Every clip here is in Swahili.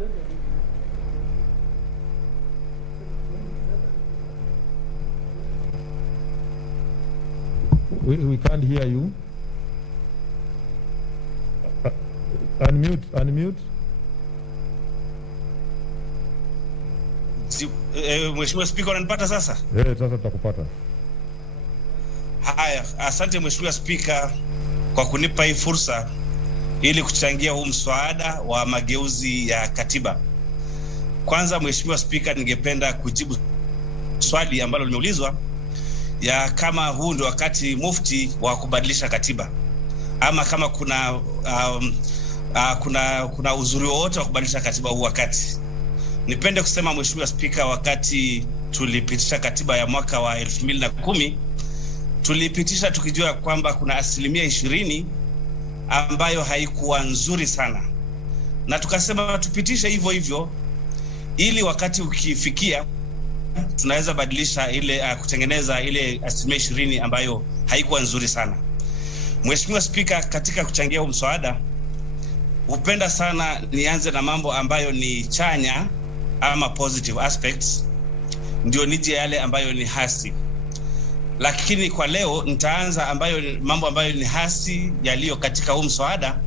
We can't hear you. Unmute. Mheshimiwa Speaker, unanipata sasa? Sasa tutakupata. Haya, asante Mheshimiwa Speaker kwa kunipa hii fursa ili kuchangia huu mswada wa mageuzi ya katiba. Kwanza Mheshimiwa Speaker, ningependa kujibu swali ambalo limeulizwa ya kama huu ndio wakati mufti wa kubadilisha katiba, ama kama kuna uzuri wowote wa kubadilisha katiba huu wakati. Nipende kusema Mheshimiwa Speaker, wakati tulipitisha katiba ya mwaka wa 2010 tulipitisha tukijua kwamba kuna 20% ambayo haikuwa nzuri sana, na tukasema tupitishe hivyo hivyo ili wakati ukifikia tunaweza badilisha ile kutengeneza ile 20% ambayo haikuwa nzuri sana. Mheshimiwa Speaker, katika kuchangia huu mswada, upenda sana nianze na mambo ambayo ni chanya ama positive aspects, ndio nije yale ambayo ni hasi. Lakini kwa leo nitaanza mambo ambayo ni hasi yaliyo katika huu mswada,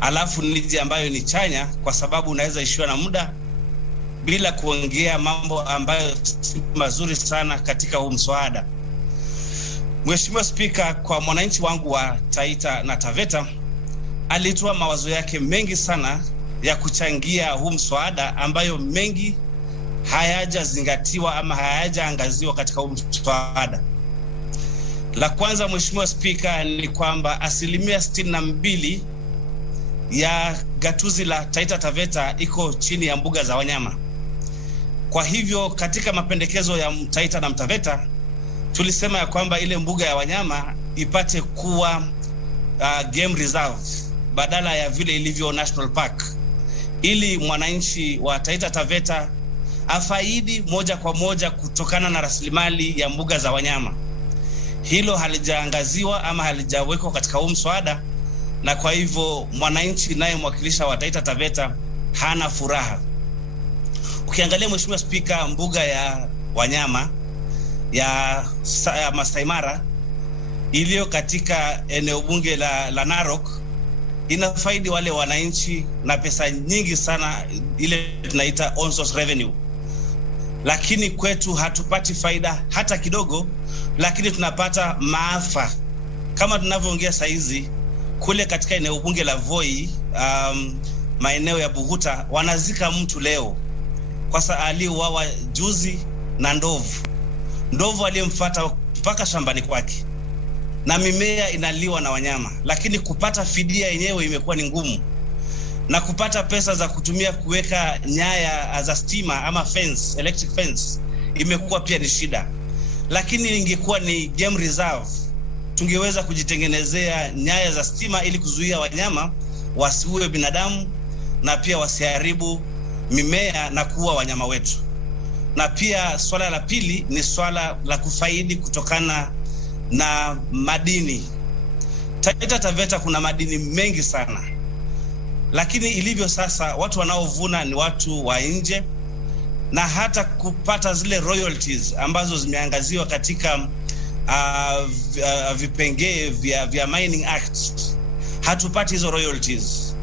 alafu nije ambayo ni chanya, kwa sababu unaweza ishiwa na muda bila kuongea mambo ambayo si mazuri sana katika huu mswada. Mheshimiwa Speaker, kwa mwananchi wangu wa Taita na Taveta, alitoa mawazo yake mengi sana ya kuchangia huu mswada ambayo mengi hayajazingatiwa ama hayajaangaziwa katika huu mswada. La kwanza Mheshimiwa Speaker ni kwamba 62% ya gatuzi la Taita Taveta iko chini ya mbuga za wanyama. Kwa hivyo katika mapendekezo ya Taita na Mtaveta tulisema ya kwamba ile mbuga ya wanyama ipate kuwa game reserve badala ya vile ilivyo national park, ili mwananchi wa Taita Taveta afaidi moja kwa moja kutokana na rasilimali ya mbuga za wanyama. Hilo halijaangaziwa ama halijawekwa katika huu mswada, na kwa hivyo mwananchi naye mwakilisha wa Taita Taveta hana furaha. Ukiangalia Mheshimiwa Speaker, mbuga ya wanyama ya Masai Mara iliyo katika eneo bunge la Narok inafaidi wale wananchi na pesa nyingi sana, ile tunaita on source revenue. Lakini kwetu hatupati faida hata kidogo, lakini tunapata maafa. Kama tunavyoongea saizi kule katika eneo bunge la Voi, maeneo ya Buhuta, wanazika mtu leo kwa sababu aliuawa juzi na ndovu aliyemfuata mpaka shambani kwake, na mimea inaliwa na wanyama. Lakini kupata fidia yenyewe imekuwa ni ngumu, na kupata pesa za kutumia kuweka nyaya za stima ama fence, electric fence, imekuwa pia ni shida. Lakini ingekuwa ni game reserve, tungeweza kujitengenezea nyaya za stima ili kuzuia wanyama wasiue binadamu na pia wasiharibu mimea na kuua wanyama wetu. Na pia swala la pili ni swala la kufaidi kutokana na madini. Taita Taveta kuna madini mengi sana, lakini ilivyo sasa watu wanaovuna ni watu wa nje, na hata kupata zile royalties ambazo zimeangaziwa katika vipengee vya Mining Act, hatupati hizo royalties.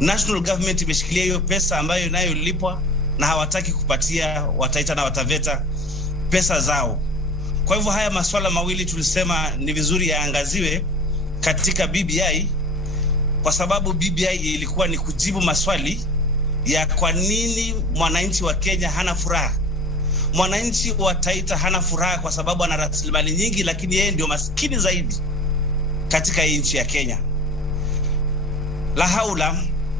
National government imeshikilia hiyo pesa ambayo inayolipwa, na hawataki kupatia Wataita na Wataveta pesa zao. Kwa hivyo haya masuala mawili tulisema ni vizuri yaangaziwe katika BBI, kwa sababu BBI ilikuwa ni kujibu maswali ya kwa nini mwananchi wa Kenya hana furaha. Mwananchi wa Taita hana furaha kwa sababu ana rasilimali nyingi, lakini yeye ndio maskini zaidi katika nchi ya Kenya. La haula,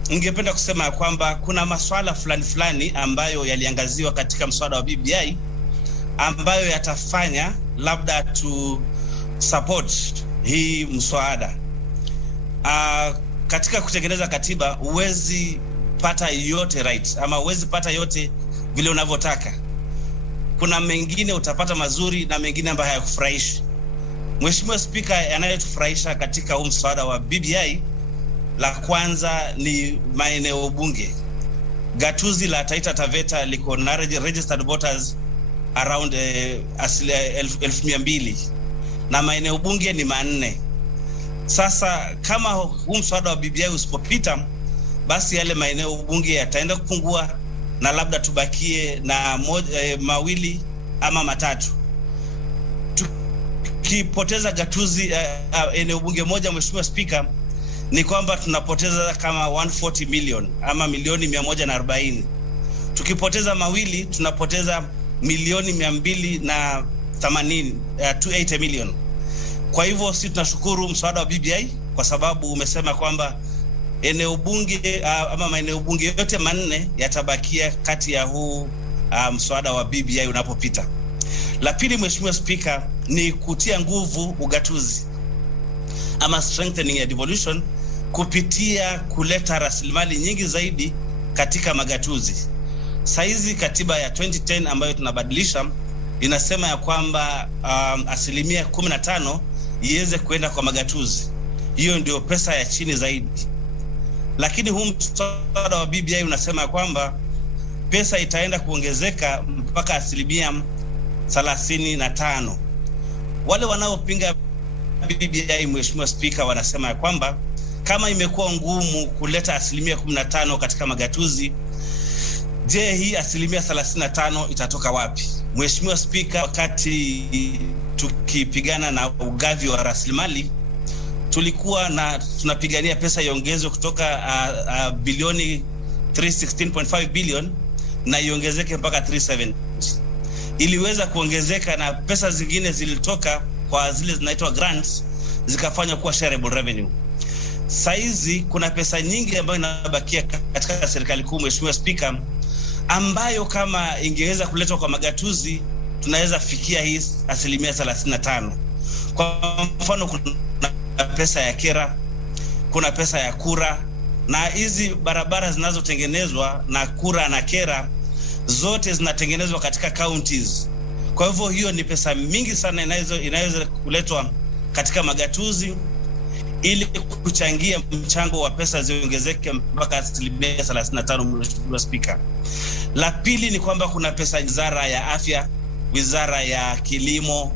ningependa kusema kwamba kuna masuala fulani ambayo yaliangaziwa katika mswada wa BBI ambayo yatafanya labda to support hii mswada. Katika kutengeneza katiba huwezi pata yote right, ama huwezi pata yote vile unavyotaka. Kuna mengine utapata mazuri na mengine ambayo hayakufurahishi. Mheshimiwa Speaker, yanayotufurahisha katika huu mswada wa BBI, la kwanza ni maeneo bunge. gatuzi la Taita Taveta liko na registered voters around 1200 na maeneo bunge ni 4. Sasa kama huu mswada wa BBI usipopita, basi yale maeneo bunge yataenda kupungua na labda tubakie na mawili ama matatu. Tukipoteza gatuzi eneo bunge moja, Mheshimiwa Spika, ni kwamba tunapoteza kama 140 million ama milioni 140. Tukipoteza mawili tunapoteza milioni 280, 280 million. Kwa hivyo sisi tunashukuru mswada wa BBI kwa sababu umesema kwamba eneo bunge ama maeneo bunge yote 4 yatabakia kati ya huu mswada wa BBI unapopita. La pili, Mheshimiwa Spika, ni kutia nguvu ugatuzi ama strengthening ya devolution kupitia kuleta rasilimali nyingi zaidi katika magatuzi. Saizi katiba ya 2010 ambayo tunabadilisha inasema ya kwamba 15% iweze kwenda kwa magatuzi. Hiyo ndio pesa ya chini zaidi. Lakini huu mswada wa BBI unasema ya kwamba pesa itaenda kuongezeka mpaka 35%. Wale wanaopinga BBI, Mheshimiwa Spika, wanasema ya kwamba kama imekuwa ngumu kuleta 15% katika magatuzi, je, hii 35% itatoka wapi? Mheshimiwa Spika, wakati tukipigana na ugavi wa rasilimali tulikuwa tunapigania pesa iongezwe kutoka bilioni 316.5 billion na iongezeke mpaka 370. Iliweza kuongezeka na pesa zingine zilitoka kwa zile zinaitwa grants zikafanywa kuwa shareable revenue. Saizi kuna pesa nyingi ambayo inabakia katika serikali kuu, Mheshimiwa Spika, ambayo kama ingeweza kuletwa kwa magatuzi tunaweza fikia hii 35%. Kwa mfano, kuna pesa ya kera, kuna pesa ya kura, na hizi barabara zinazotengenezwa na kura na kera zote zinatengenezwa katika counties. Kwa hivyo hiyo ni pesa mingi sana inaweza kuletwa katika magatuzi ili kuchangia mchango wa pesa ziongezeke mpaka 35%, Mheshimiwa Spika. La pili ni kwamba kuna pesa wizara ya afya, wizara ya kilimo,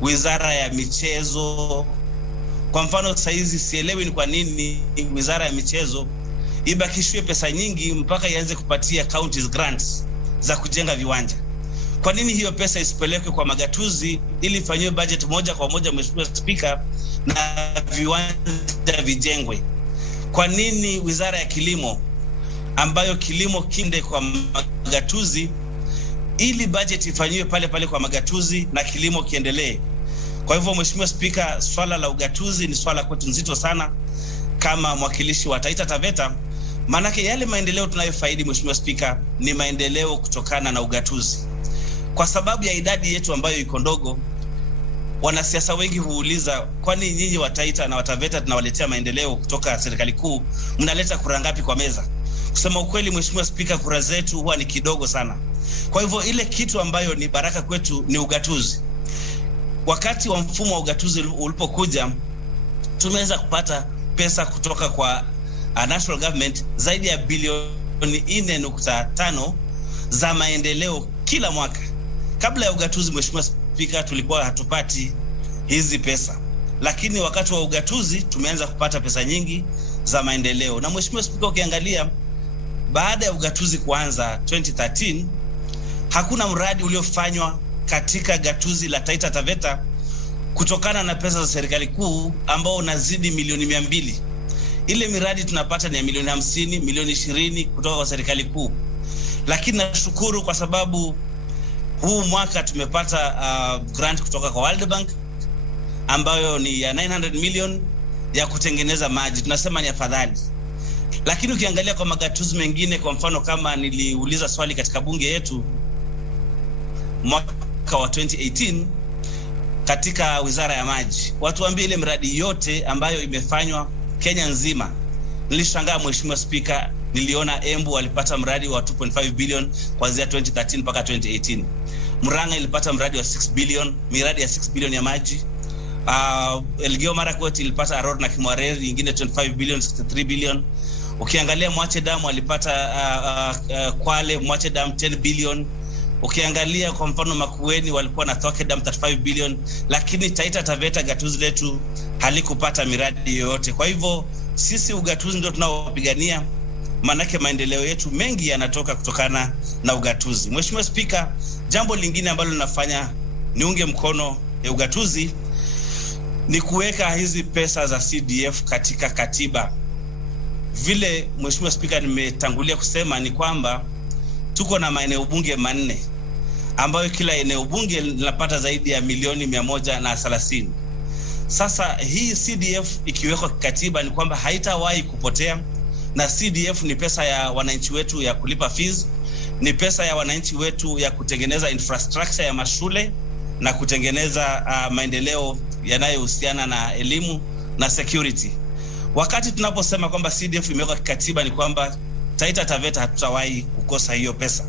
wizara ya michezo. Kwa mfano, saizi sielewi ni kwa nini wizara ya michezo ibakishwe pesa nyingi mpaka ianze kupatia counties grants za kujenga viwanja. Kwa nini hiyo pesa isipelekwe kwa magatuzi ili ifanywe budget moja kwa moja, Mheshimiwa Spika, na viwanja vijengwe? Kwa nini wizara ya kilimo ambayo kilimo kinde kwa magatuzi ili budget ifanywe pale pale kwa magatuzi na kilimo kiendelee? Kwa hivyo, Mheshimiwa Spika, swala la ugatuzi ni swala kwetu nzito sana kama mwakilishi wa Taita Taveta, manake yale maendeleo tunayofaidi, Mheshimiwa Spika, ni maendeleo kutokana na ugatuzi. Kwa sababu ya idadi yetu ambayo iko ndogo, wanasiasa wengi huuliza, kwani nyinyi wa Taita na wa Taveta tunawaletea maendeleo kutoka serikali kuu, mnaleta kura ngapi kwa meza? Kusema ukweli, Mheshimiwa Spika, kura zetu huwa ni kidogo sana. Kwa hivyo ile kitu ambayo ni baraka kwetu ni ugatuzi. Wakati wa mfumo wa ugatuzi ulipokuja, tumeweza kupata pesa kutoka kwa national government zaidi ya bilioni 4.5 za maendeleo kila mwaka. Kabla ya ugatuzi, Mheshimiwa Spika, tulikuwa hatupati hizi pesa, lakini wakati wa ugatuzi tumeanza kupata pesa nyingi za maendeleo. Na Mheshimiwa Spika, ukiangalia baada ya ugatuzi kuanza 2013, hakuna mradi uliofanywa katika gatuzi la Taita Taveta kutokana na pesa za serikali kuu ambao unazidi milioni 200. Ile miradi tunapata ni ya milioni 50, milioni 20 kutoka kwa serikali kuu. Lakini nashukuru kwa sababu huu mwaka tumepata grant kutoka kwa World Bank ambayo ni ya 900 million ya kutengeneza maji. Tunasema ni afadhali. Lakini ukiangalia kwa magatuzi mengine, kwa mfano kama niliuliza swali katika bunge yetu mwaka wa 2018 katika wizara ya maji, watu waambie ile miradi yote ambayo imefanywa Kenya nzima. Nilishangaa, Mheshimiwa Spika, niliona Embu walipata mradi wa 2.5 billion kuanzia 2013 mpaka 2018. Murang'a ilipata mradi wa 6 billion, miradi ya 6 billion ya maji. Elgeyo Marakwet ilipata Aror na Kimwareri nyingine 25 billion, 63 billion. Ukiangalia Mwache Dam walipata Kwale Mwache Dam 10 billion. Ukiangalia kwa mfano Makueni walikuwa na Thoke Dam 35 billion, lakini Taita Taveta gatuzi letu halikupata miradi yoyote. Kwa hivyo sisi ugatuzi ndio tunaopigania, manake maendeleo yetu mengi yanatoka kutokana na ugatuzi. Mheshimiwa Spika, jambo lingine ambalo linafanya niunge mkono ugatuzi ni kuweka hizi pesa za CDF katika katiba. Vile Mheshimiwa Spika nimetangulia kusema ni kwamba tuko na maeneo bunge 4 ambayo kila eneo bunge linapata zaidi ya milioni 130. Sasa hii CDF ikiwekwa katiba ni kwamba haitawahi kupotea, na CDF ni pesa ya wananchi wetu ya kulipa fees, ni pesa ya wananchi wetu ya kutengeneza infrastructure ya mashule na kutengeneza maendeleo yanayohusiana na elimu na security. Wakati tunaposema kwamba CDF imewekwa kikatiba ni kwamba Taita Taveta hatutawahi kukosa hiyo pesa.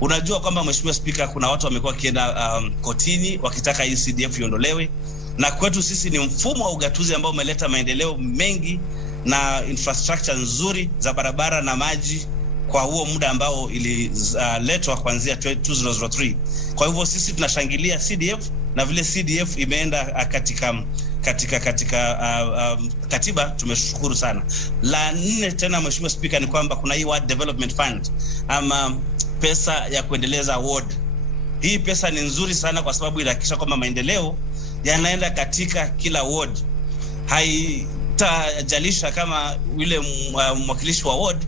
Unajua kwamba Mheshimiwa Spika, kuna watu wamekuwa kienda kotini wakitaka hii CDF iondolewe, na kwetu sisi ni mfumo wa ugatuzi ambao umeleta maendeleo mengi na infrastructure nzuri za barabara na maji kwa huo muda ambao ililetwa kuanzia 2003. Kwa hivyo sisi tunashangilia CDF, na vile CDF imeenda katika katiba, tumeshukuru sana. La 4 tena Mheshimiwa Spika ni kwamba kuna hii Ward Development Fund ama pesa ya kuendeleza ward. Hii pesa ni nzuri sana kwa sababu inahakikisha kwamba maendeleo yanaenda katika kila ward. Haitajalisha kama yule mwakilishi wa ward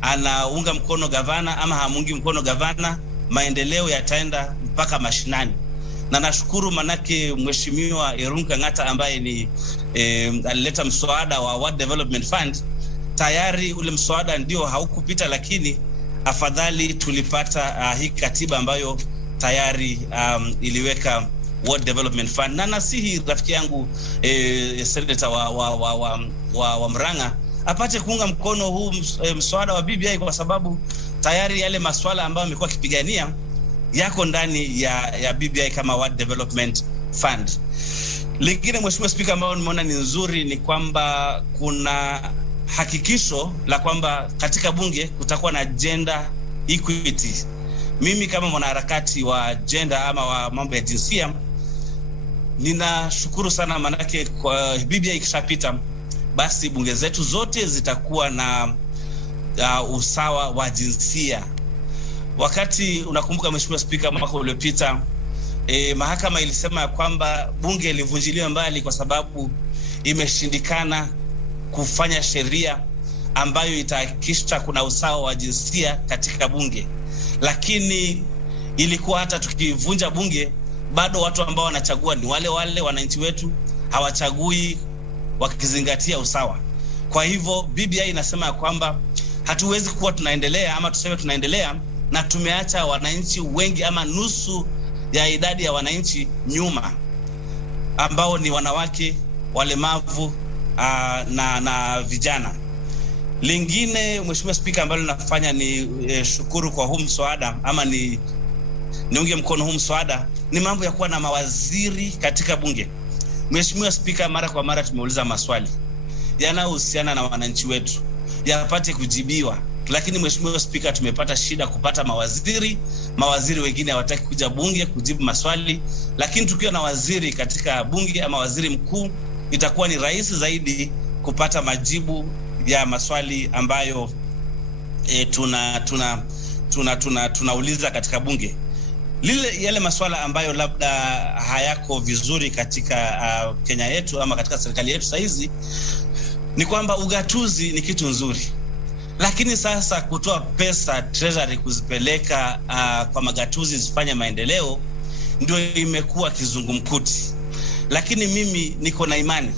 anaunga mkono gavana ama hamungi mkono gavana, maendeleo yataenda mpaka mashinani. Na nashukuru manake Mheshimiwa Irunga Ngata ambaye ni alileta mswada wa Ward Development Fund. Tayari ule mswada ndio haukupita, lakini afadhali tulipata hii katiba ambayo tayari iliweka Ward Development Fund. Na nasihi rafiki yangu senator wa Murang'a apate kuunga mkono huu mswada wa BBI, kwa sababu tayari yale masuala ambayo amekuwa akipigania yako ndani ya BBI kama Ward Development Fund. Lingine Mheshimiwa Spika ambao nimeona ni nzuri ni kwamba kuna hakikisho la kwamba katika bunge kutakuwa na gender equity. Mimi kama mwanaharakati wa gender ama wa mambo ya jinsia ninashukuru sana, manake kwa BBI ikishapita basi bunge zetu zote zitakuwa na usawa wa jinsia. Wakati unakumbuka Mheshimiwa Spika, mwaka uliopita mahakama ilisema kwamba bunge livunjiliwe mbali kwa sababu imeshindikana kufanya sheria ambayo itahakikisha kuna usawa wa jinsia katika bunge. Lakini ilikuwa hata tukivunja bunge bado watu ambao wanachagua ni wale wananchi wetu, hawachagui wakizingatia usawa. Kwa hivyo BBI inasema kwamba hatuwezi kuwa tunaendelea ama tuseme tunaendelea na tumeacha wananchi wengi ama nusu ya idadi ya wananchi nyuma, ambao ni wanawake, walemavu na vijana. Lingine Mheshimiwa Spika ambalo nafanya ni shukuru kwa huu mswada ama niunge mkono huu mswada, ni mambo ya kuwa na mawaziri katika bunge. Mheshimiwa Spika, mara kwa mara tumeuliza maswali yanayohusiana na wananchi wetu yapate kujibiwa, lakini Mheshimiwa Spika, tumepata shida kupata mawaziri wengine hawataki kuja bunge kujibu maswali. Lakini tukiwa na waziri katika bunge ama waziri mkuu, itakuwa ni rahisi zaidi kupata majibu ya maswali ambayo tunauliza katika bunge. Yale maswala ambayo labda hayako vizuri katika Kenya yetu ama katika serikali yetu saizi ni kwamba ugatuzi ni kitu nzuri, lakini sasa kutoa pesa treasury kuzipeleka kwa magatuzi zifanye maendeleo ndio imekuwa kizungumkuti. Lakini mimi niko na imani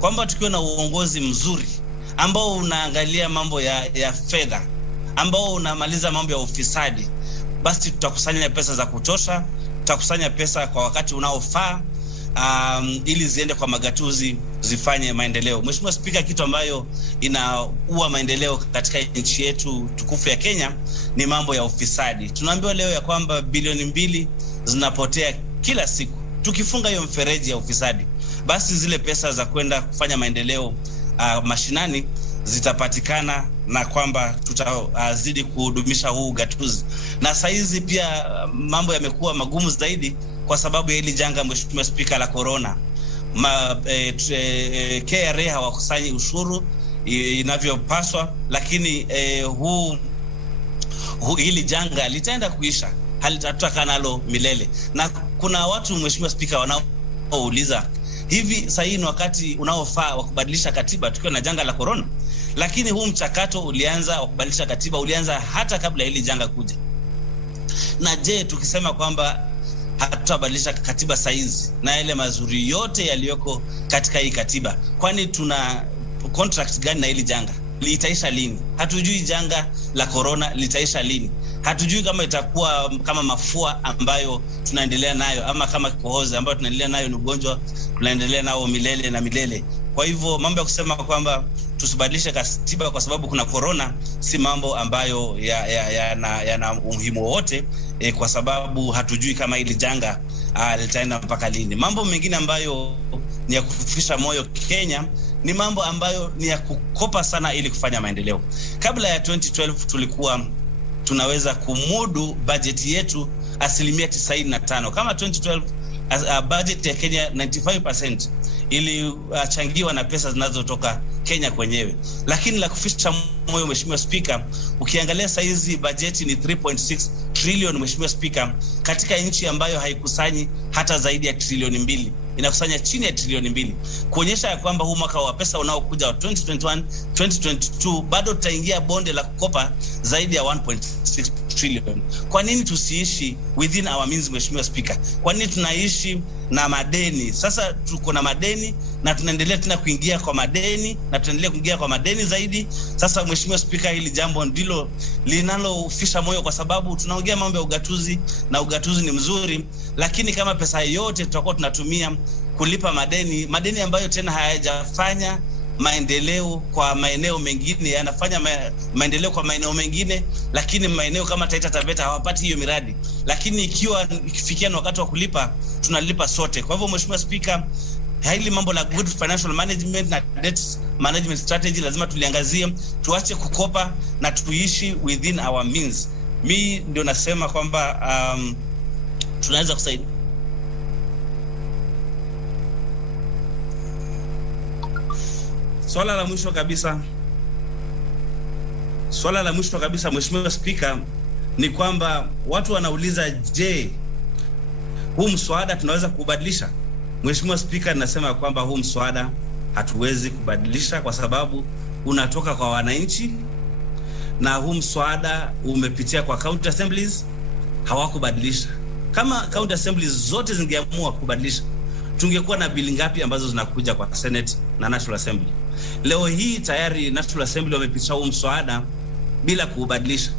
kwamba tukiwa na uongozi mzuri ambao unaangalia mambo ya fedha, ambao unamaliza mambo ya ufisadi, basi tutakusanya pesa za kutosha, tutakusanya pesa kwa wakati unaofaa ili ziende kwa magatuzi zifanye maendeleo. Mheshimiwa Spika, kitu ambayo inaua maendeleo katika nchi yetu tukufu ya Kenya ni mambo ya ufisadi. Tunaambiwa leo ya kwamba bilioni 2 zinapotea kila siku. Tukifunga hiyo mfereji ya ufisadi, basi zile pesa za kwenda kufanya maendeleo mashinani zitapatikana na kwamba tutazidi kudumisha huu ugatuzi. Na saizi pia mambo yamekuwa magumu zaidi kwa sababu ya hili janga, Mheshimiwa Spika, la corona. KRA hawakusanyi ushuru inavyopaswa, lakini hili janga litaenda kuisha, halitatoka nalo milele. Na kuna watu, Mheshimiwa Spika, wanaouliza hivi sasa ni wakati unaofaa wa kubadilisha katiba tukiwa na janga la corona? Lakini huu mchakato ulianza wa kubadilisha katiba ulianza hata kabla hili janga kuja. Na je, tukisema kwamba hatutabadilisha katiba saizi na yale mazuri yote yaliyoko katika hii katiba, kwani tuna contract gani na hili janga? Litaisha lini? Hatujui janga la corona litaisha lini. Hatujui kama itakuwa kama mafua ambayo tunaendelea nayo, ama kama kikohozi ambayo tunaendelea nayo ni ugonjwa tunaendelea nao milele na milele. Kwa hivyo mambo ya kusema kwamba tusibadilishe katiba kwa sababu kuna corona si mambo ambayo yana umuhimu wowote, kwa sababu hatujui kama hili janga litaenda mpaka lini. Mambo mengine ambayo ni ya kufufisha moyo Kenya ni mambo ambayo ni ya kukopa sana ili kufanya maendeleo. Kabla ya 2012 tulikuwa tunaweza kumudu budget yetu 95%. Kama 2012 budget ya Kenya 95% ilichangiwa na pesa zinazotoka Kenya kwenyewe. Lakini la kufisha moyo, Mheshimiwa Spika, ukiangalia saizi bajeti ni 3.6 trillion, Mheshimiwa Spika, katika nchi ambayo haikusanyi hata zaidi ya trilioni 2. Inakusanya chini ya trilioni 2, kuonyesha ya kwamba huu mwaka wa pesa unaokuja wa 2021 2022 bado tutaingia bonde la kukopa zaidi ya 1.6 trillion. Kwa nini tusiishi within our means, Mheshimiwa Spika? Kwa nini tunaishi na madeni? Sasa tuko na madeni na tunaendelea tena kuingia kwa madeni na tunaendelea kuingia kwa madeni zaidi. Sasa Mheshimiwa Spika, hili jambo ndilo linalofisha moyo, kwa sababu tunaongea mambo ya ugatuzi na ugatuzi ni mzuri, lakini kama pesa yote tutakuwa tunatumia kulipa madeni ambayo tena hayajafanya maendeleo kwa maeneo mengine, yanafanya maendeleo kwa maeneo mengine, lakini maeneo kama Taita Taveta hawapati hiyo miradi. Lakini ikifikia na wakati wa kulipa, tunalipa sote. Kwa hivyo Mheshimiwa Spika, hili mambo la good financial management na debt management strategy lazima tuliangazie, tuache kukopa na tuishi within our means. Mi ndio nasema kwamba tunaweza kusaidia. Swala la mwisho kabisa Mheshimiwa Spika, ni kwamba watu wanauliza, je, huu mswada tunaweza kubadilisha? Mheshimiwa Spika, ninasema kwamba huu mswada hatuwezi kubadilisha kwa sababu unatoka kwa wananchi, na huu mswada umepitia kwa county assemblies, hawakubadilisha. Kama county assemblies zote zingeamua kubadilisha, tungekuwa na bili ngapi ambazo zinakuja kwa Senate na National Assembly? Leo hii tayari National Assembly wamepitisha huu mswada bila kubadilisha.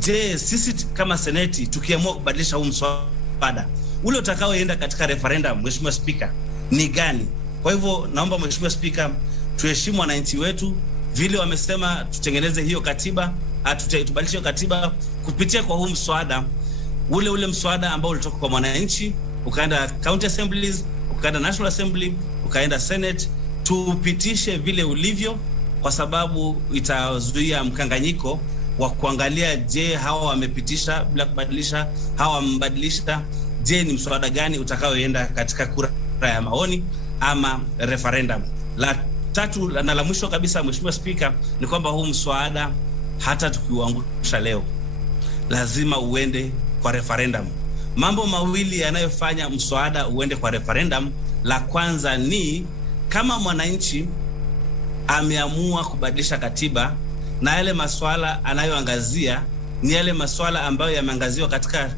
Je, sisi kama Senate tukiamua kubadilisha huu mswada, ule utakaoenda katika referendum, Mheshimiwa Spika, ni gani? Kwa hivyo naomba Mheshimiwa Spika, tuheshimu wananchi wetu, vile wamesema tutengeneze hiyo katiba, tubadilishe hiyo katiba kupitia kwa huu mswada, ule mswada ambao ulitoka kwa wananchi, ukaenda county assemblies, ukaenda National Assembly, ukaenda Senate, tupitishe vile ulivyo, kwa sababu itazuia mkanganyiko wa kuangalia, je, hawa wamepitisha bila kubadilisha, hawa wamebadilisha, je, ni mswada gani utakaoenda katika kura ya maoni ama referendum. La tatu na la mwisho kabisa Mheshimiwa Spika, ni kwamba huu mswada hata tukiuangusha leo lazima uende kwa referendum. Mambo mawili yanayofanya mswada uende kwa referendum, la kwanza ni kama mwananchi ameamua kubadilisha katiba na yale masuala anayoangazia ni yale masuala ambayo yameangaziwa katika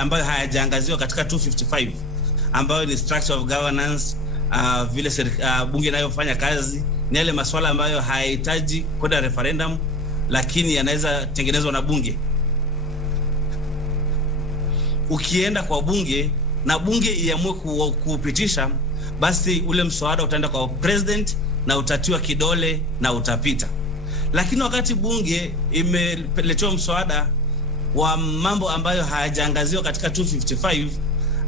ambayo hayajaangaziwa katika 255, ambayo ni structure of governance, vile bunge inayofanya kazi, ni yale masuala ambayo hayahitaji kwenda referendum, lakini yanaweza tengenezwa na bunge. Ukienda kwa bunge na bunge iamue kupitisha, basi ule mswada utaenda kwa president na utatiwa kidole na utapita. Lakini wakati bunge imeletewa mswada wa mambo ambayo hayajaangaziwa katika 255,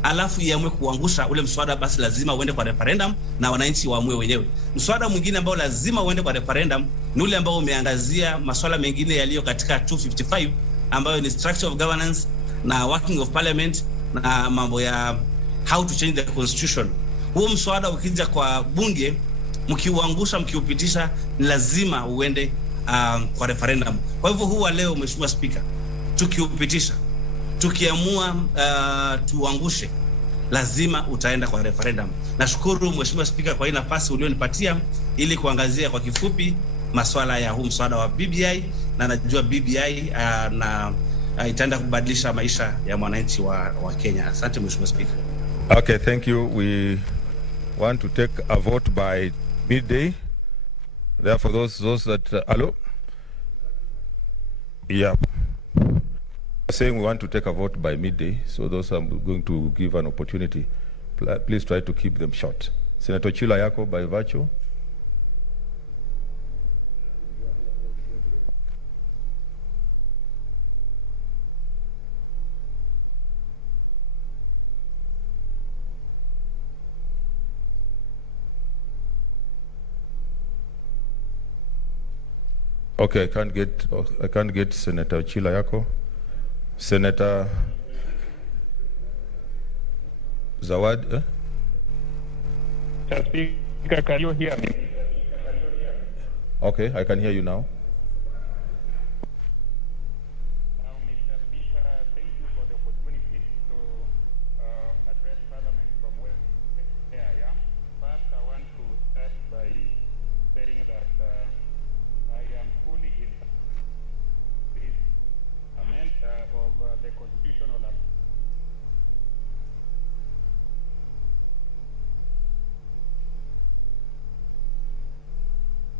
alafu iamue kuangusha ule mswada, basi lazima uende kwa referendum na wananchi waamue wenyewe. Mswada mwingine ambao lazima uende kwa referendum ni ule ambao umeangazia masuala mengine yaliyo katika 255 ambayo ni structure of governance na working of parliament na mambo ya how to change the constitution. Huo mswada ukija kwa bunge, mkiuangusha, mkiupitisha, lazima uende kwa referendum. Kwa hivyo huwa leo, Mheshimiwa Speaker, tukiupitisha, tukiamua tuangushe, lazima utaenda kwa referendum. Nashukuru Mheshimiwa Speaker kwa hii nafasi ulionipatia ili kuangazia kwa kifupi masuala ya huu mswada wa BBI, na najua BBI na itaenda kubadilisha maisha ya mwananchi wa Kenya. Asante Mheshimiwa Speaker. Okay, thank you. We want to take a vote by midday. Therefore, those that hello, yeah, saying we want to take a vote by midday. So those I'm going to give an opportunity. Please try to keep them short. Senator Chila Yako by virtue. Okay, I can't get Senator Chila Yako. Senator Zawad. Mr. Speaker, can you hear me? Okay, I can hear you now. Now, Mr. Speaker, thank you for the opportunity to address Parliament from where I am. First, I want to start by saying that I am fully in this amendment of the constitutional amendment.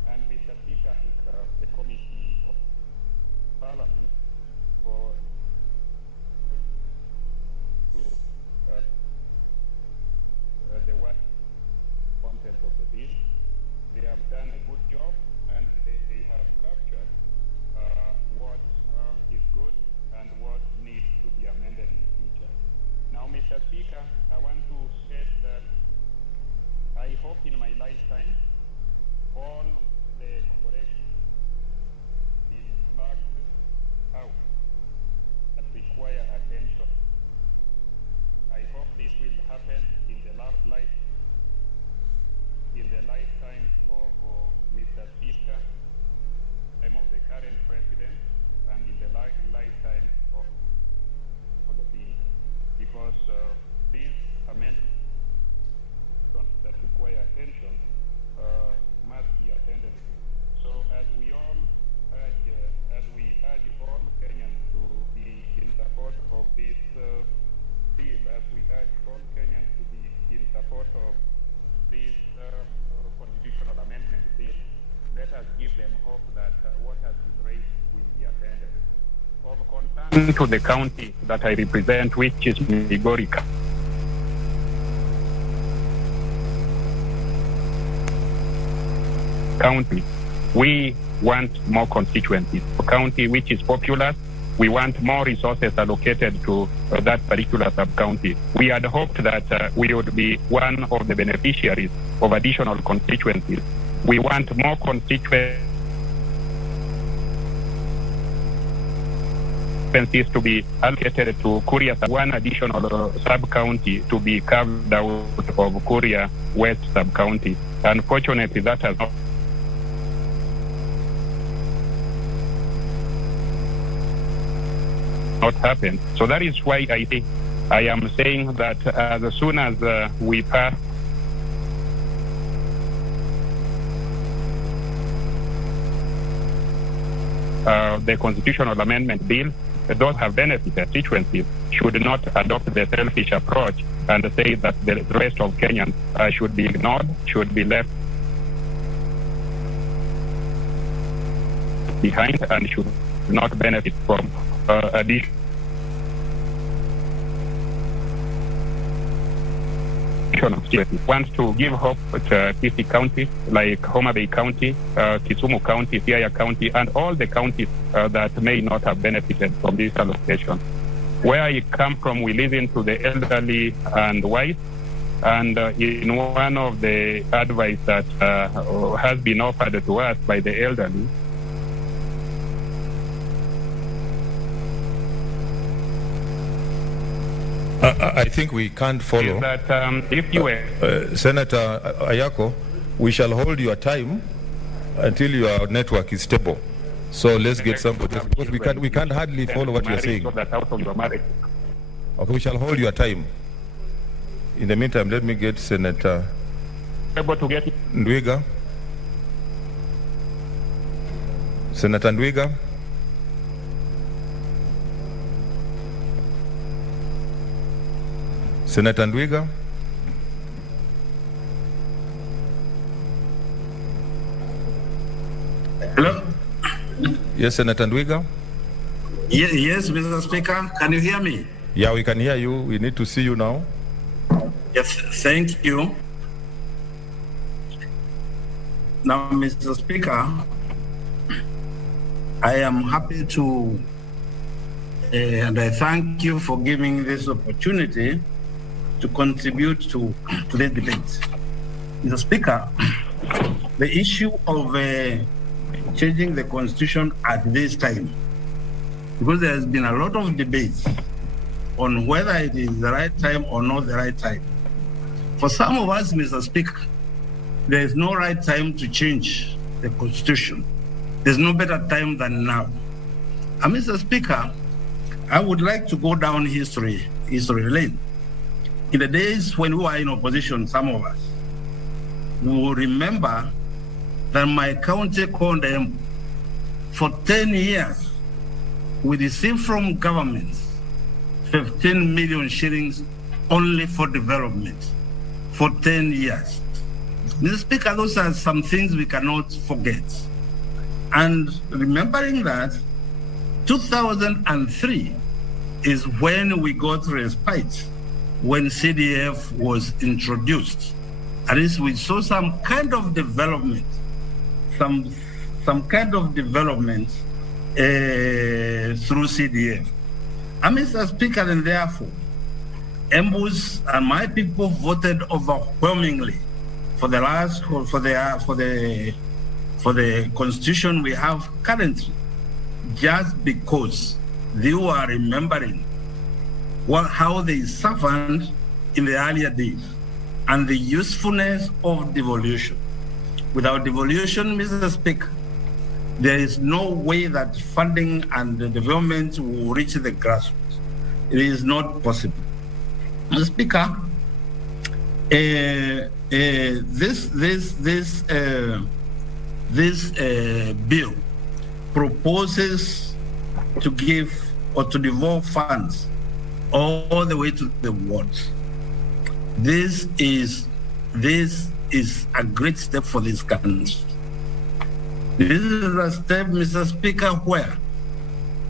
And Mr. Speaker, the Committee of Parliament for the work content of the bill. They have done a good job, and they have captured what is good and what needs to be amended in the future. Now, Mr. Speaker, I want to state that I hope in my lifetime all the corrections be flagged out that require attention. I hope this will happen in the lifetime of Mr. Speaker, of the current president, and in the lifetime of the bill, because these amendments that require attention must be attended to. So as we urge all Kenyans to be in support of this bill, as we urge all Kenyans to be in support of this constitutional amendment bill, let us give them hope that what has been raised will be attended. Of concern to the county that I represent, which is Migori County, we want more constituencies. A county which is popular, we want more resources allocated to that particular sub-county. We had hoped that we would be one of the beneficiaries of additional constituencies. We want more constituencies to be allocated to Kuria, one additional sub-county to be carved out of Kuria West sub-county. Unfortunately, that has not happened. So that is why I am saying that as soon as we pass the constitutional amendment bill, those have benefited constituencies should not adopt the selfish approach and say that the rest of Kenyans should be ignored, should be left behind, and should not benefit from additional want to give hope to Kisi County, like Homa Bay County, Kisumu County, Siaya County, and all the counties that may not have benefited from this allocation. Where I come from, we listen to the elderly and wise. And in one of the advice that has been offered to us by the elderly, I think we can't follow. is that if you were... Senator Ayako, we shall hold your time until your network is stable. So let's get somebody, because we can't hardly follow what you're saying. Okay, we shall hold your time. In the meantime, let me get Senator Ndwiga. Senator Ndwiga. Senator Ndwiga. Hello? Yes, Senator Ndwiga. Yes, Mr. Speaker. Can you hear me? Yeah, we can hear you. We need to see you now. Yes, thank you. Now, Mr. Speaker, I am happy to, and I thank you for giving this opportunity to contribute to today's debate. Mr. Speaker, the issue of changing the constitution at this time, because there has been a lot of debates on whether it is the right time or not the right time. For some of us, Mr. Speaker, there is no right time to change the constitution. There's no better time than now. And Mr. Speaker, I would like to go down history lane. In the days when we were in opposition, some of us will remember that my county, Kondem, for 10 years, we received from governments 15 million shillings only for development for 10 years. Mr. Speaker, those are some things we cannot forget. And remembering that, 2003 is when we got respite, when CDF was introduced. At least we saw some kind of development, some kind of development through CDF. And Mr. Speaker, and therefore, Embus and my people voted overwhelmingly for the constitution we have currently, just because they were remembering how they suffered in the earlier days and the usefulness of devolution. Without devolution, Mr. Speaker, there is no way that funding and the development will reach the grassroots. It is not possible. Mr. Speaker, this bill proposes to give or to devolve funds all the way to the wards. This is a great step for this country. This is a step, Mr. Speaker, where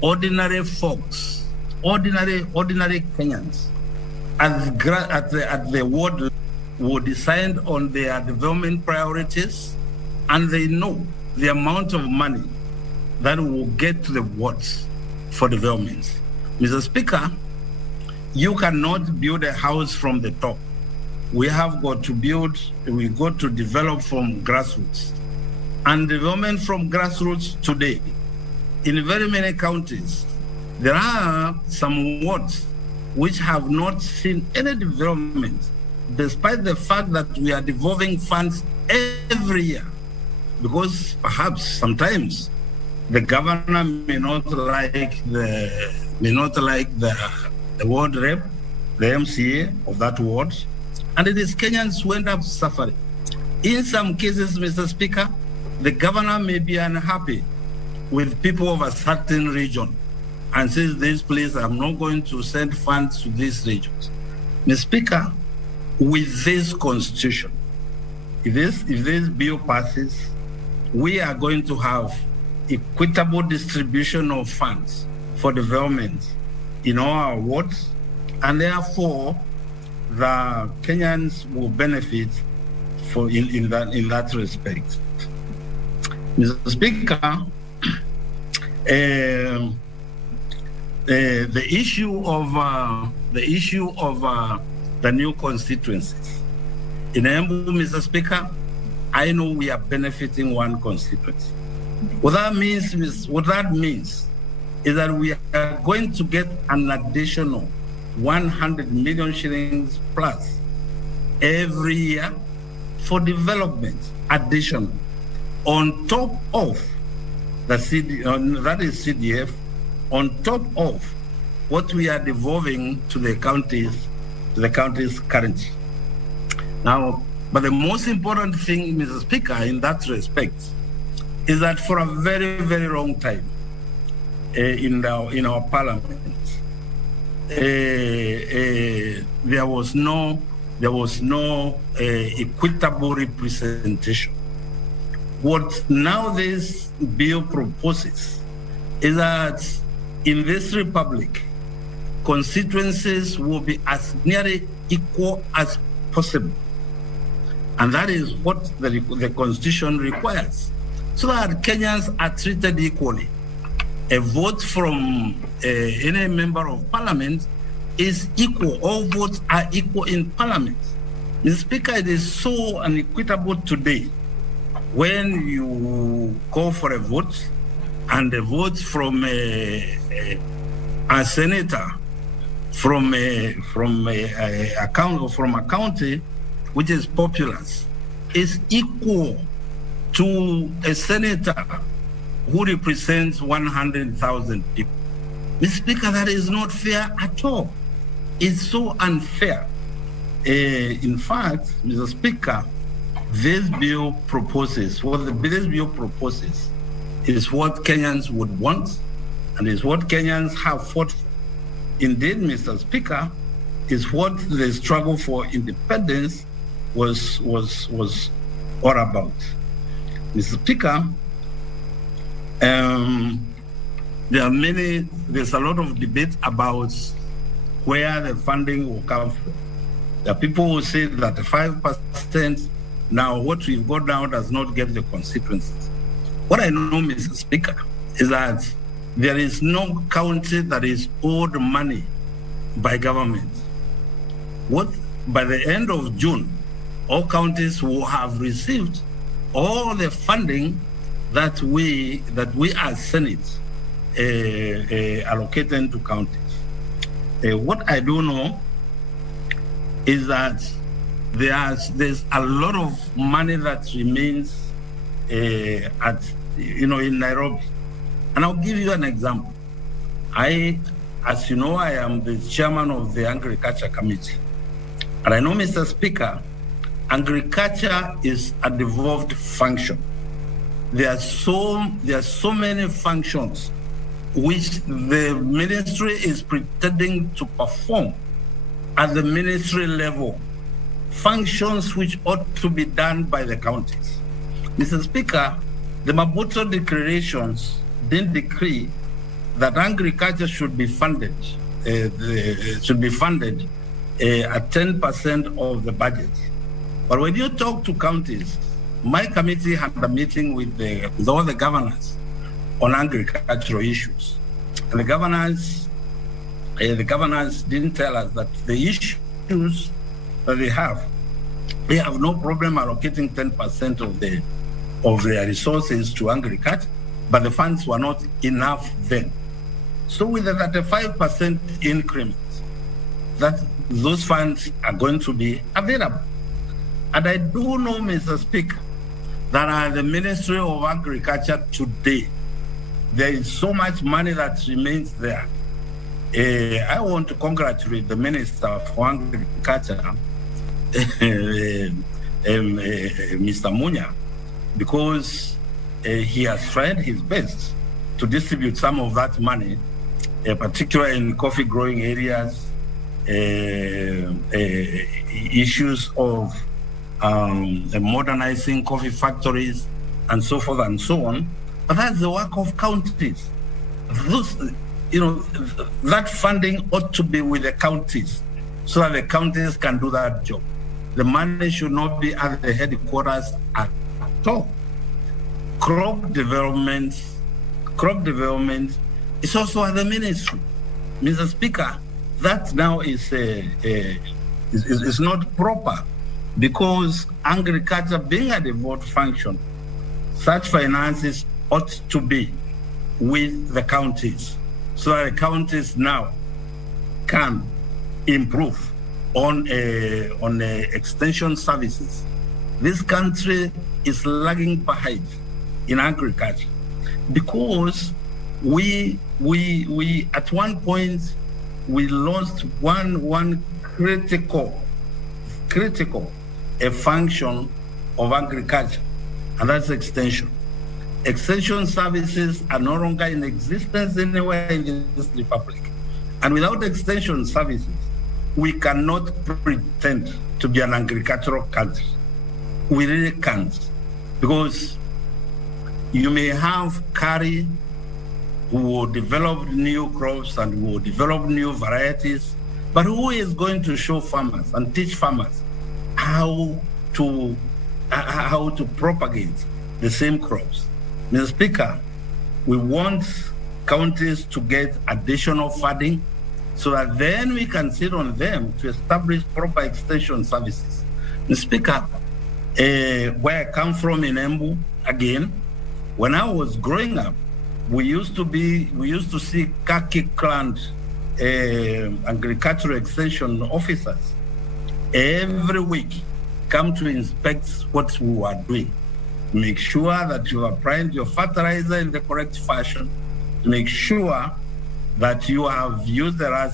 ordinary folks, ordinary Kenyans, at the ward level will decide on their development priorities, and they know the amount of money that will get to the wards for development. Mr. Speaker, you cannot build a house from the top. We have got to develop from grassroots. And development from grassroots today, in very many counties, there are some wards which have not seen any development, despite the fact that we are devolving funds every year. Because perhaps sometimes the governor may not like the ward rep, the MCA of that ward, and it is Kenyans who end up suffering. In some cases, Mr. Speaker, the governor may be unhappy with people of a certain region and says, this place, I'm not going to send funds to these regions. Mr. Speaker, with this constitution, if this bill passes, we are going to have equitable distribution of funds for development in all our wards, and therefore the Kenyans will benefit in that respect. Mr. Speaker, the issue of the new constituencies. In Embu, Mr. Speaker, I know we are benefiting one constituency. What that means is that we are going to get an additional 100 million shillings plus every year for development, additional, on top of the CDF, on top of what we are devolving to the counties currently. Now, but the most important thing, Mr. Speaker, in that respect, is that for a very, very long time in our parliament, there was no equitable representation. What now this bill proposes is that in this republic, constituencies will be as nearly equal as possible. And that is what the Constitution requires, so that Kenyans are treated equally. A vote from any member of parliament is equal. All votes are equal in parliament. Mr. Speaker, it is so unequitable today when you call for a vote and a vote from a senator from a county which is populous is equal to a senator who represents 100,000 people. Mr. Speaker, that is not fair at all. It's so unfair. In fact, Mr. Speaker, this bill proposes is what Kenyans would want and is what Kenyans have fought for. Indeed, Mr. Speaker, is what the struggle for independence was all about. Mr. Speaker, there's a lot of debate about where the funding will come from. There are people who say that the 5%, now what we've got now does not get the constituencies. What I know, Mr. Speaker, is that there is no county that is owed money by government. By the end of June, all counties will have received all the funding that we as Senate allocated to counties. What I do know is that there's a lot of money that remains in Nairobi. And I'll give you an example. As you know, I am the chairman of the Agriculture Committee. And I know, Mr. Speaker, agriculture is a devolved function. There are so many functions which the ministry is pretending to perform at the ministry level, functions which ought to be done by the counties. Mr. Speaker, the Maputo declarations didn't decree that agriculture should be funded at 10% of the budget. But when you talk to counties, my committee had a meeting with all the governors on agricultural issues. And the governors didn't tell us that the issues that they have no problem allocating 10% of their resources to agriculture, but the funds were not enough then. So with the 35% increment, that those funds are going to be available. And I do know, Mr. Speaker, that at the Ministry of Agriculture today, there is so much money that remains there. I want to congratulate the Minister for Agriculture, Mr. Munya, because he has tried his best to distribute some of that money, particularly in coffee growing areas, issues of modernizing coffee factories and so forth and so on. But that's the work of counties. That funding ought to be with the counties so that the counties can do that job. The money should not be at the headquarters at all. Crop development is also at the ministry. Mr. Speaker, that now is not proper, because agriculture being a devolved function, such finances ought to be with the counties, so that the counties now can improve on extension services. This country is lagging behind in agriculture, because we at one point we lost one critical a function of agriculture, and that's extension. Extension services are no longer in existence anywhere in this republic. And without extension services, we cannot pretend to be an agricultural country. We really can't, because you may have CARI who will develop new crops and will develop new varieties, but who is going to show farmers and teach farmers how to propagate the same crops? Mr. Speaker, we want counties to get additional funding, so that then we can sit on them to establish proper extension services. Mr. Speaker, where I come from in Embu, again, when I was growing up, we used to see khaki-clad agricultural extension officers every week come to inspect what we were doing. Make sure that you applied your fertilizer in the correct fashion, make sure that you have used the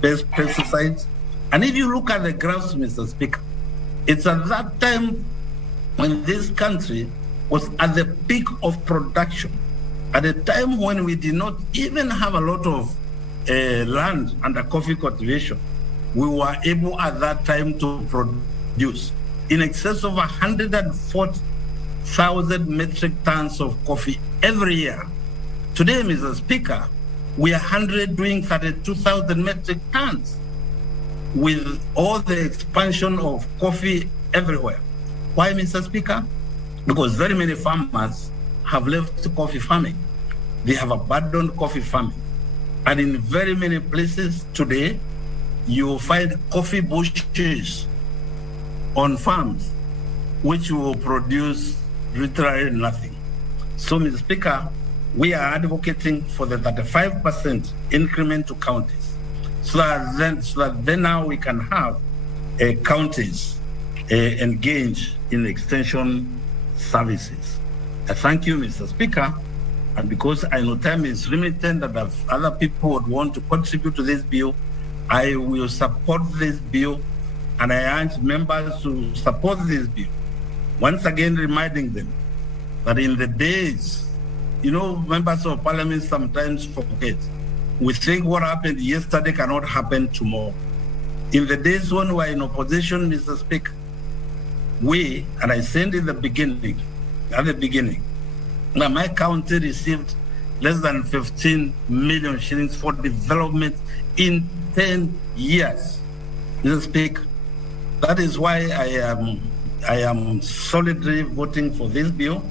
best pesticides. And if you look at the graphs, Mr. Speaker, it's at that time when this country was at the peak of production, at a time when we did not even have a lot of land under coffee cultivation. We were able at that time to produce in excess of 140,000 metric tons of coffee every year. Today, Mr. Speaker, we are doing 32,000 metric tons with all the expansion of coffee everywhere. Why, Mr. Speaker? Because very many farmers have left coffee farming. They have abandoned coffee farming. And in very many places today, you will find coffee bushes on farms, which will produce literally nothing. So, Mr. Speaker, we are advocating for the 35% increment to counties, so that then now we can have counties engage in extension services. I thank you, Mr. Speaker, and because I know time is limited and if other people would want to contribute to this bill, I will support this bill, and I urge members to support this bill. Once again, reminding them that in the days, members of parliament sometimes forget. We think what happened yesterday cannot happen tomorrow. In the days when we were in opposition, Mr. Speaker, and I said at the beginning, that my county received less than 15 million shillings for development in 10 years. Mr. Speaker, that is why I am solidly voting for this bill,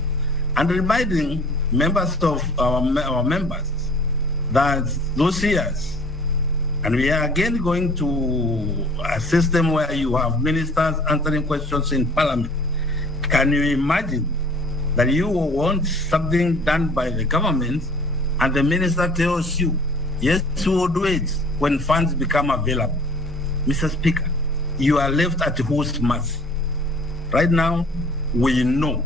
and reminding members of our members that those years, and we are again going to a system where you have ministers answering questions in parliament. Can you imagine that you want something done by the government and the minister tells you, yes, we will do it when funds become available? Mr. Speaker, you are left at whose mercy? Right now, we know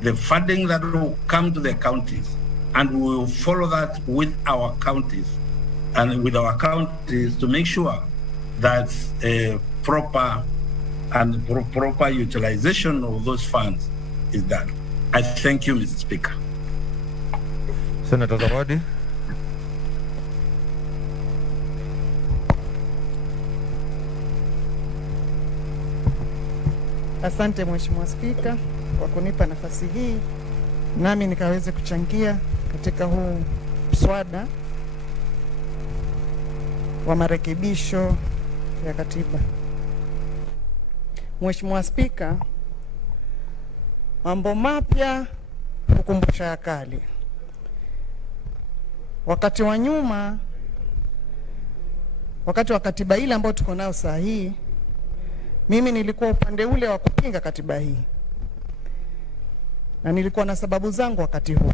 the funding that will come to the counties, and we will follow that with our counties to make sure that proper utilization of those funds is done. I thank you, Mr. Speaker. Senator Zawadi. Asante Mheshimiwa Spika kwa kunipa nafasi hii nami nikaweze kuchangia katika huu mswada wa marekebisho ya katiba. Mheshimiwa Spika, mambo mapya hukumbusha ya kale. Wakati wa nyuma wakati wa katiba ile ambayo tuko nayo saa hii, mimi nilikuwa upande ule wa kupinga katiba hii, na nilikuwa na sababu zangu wakati huo,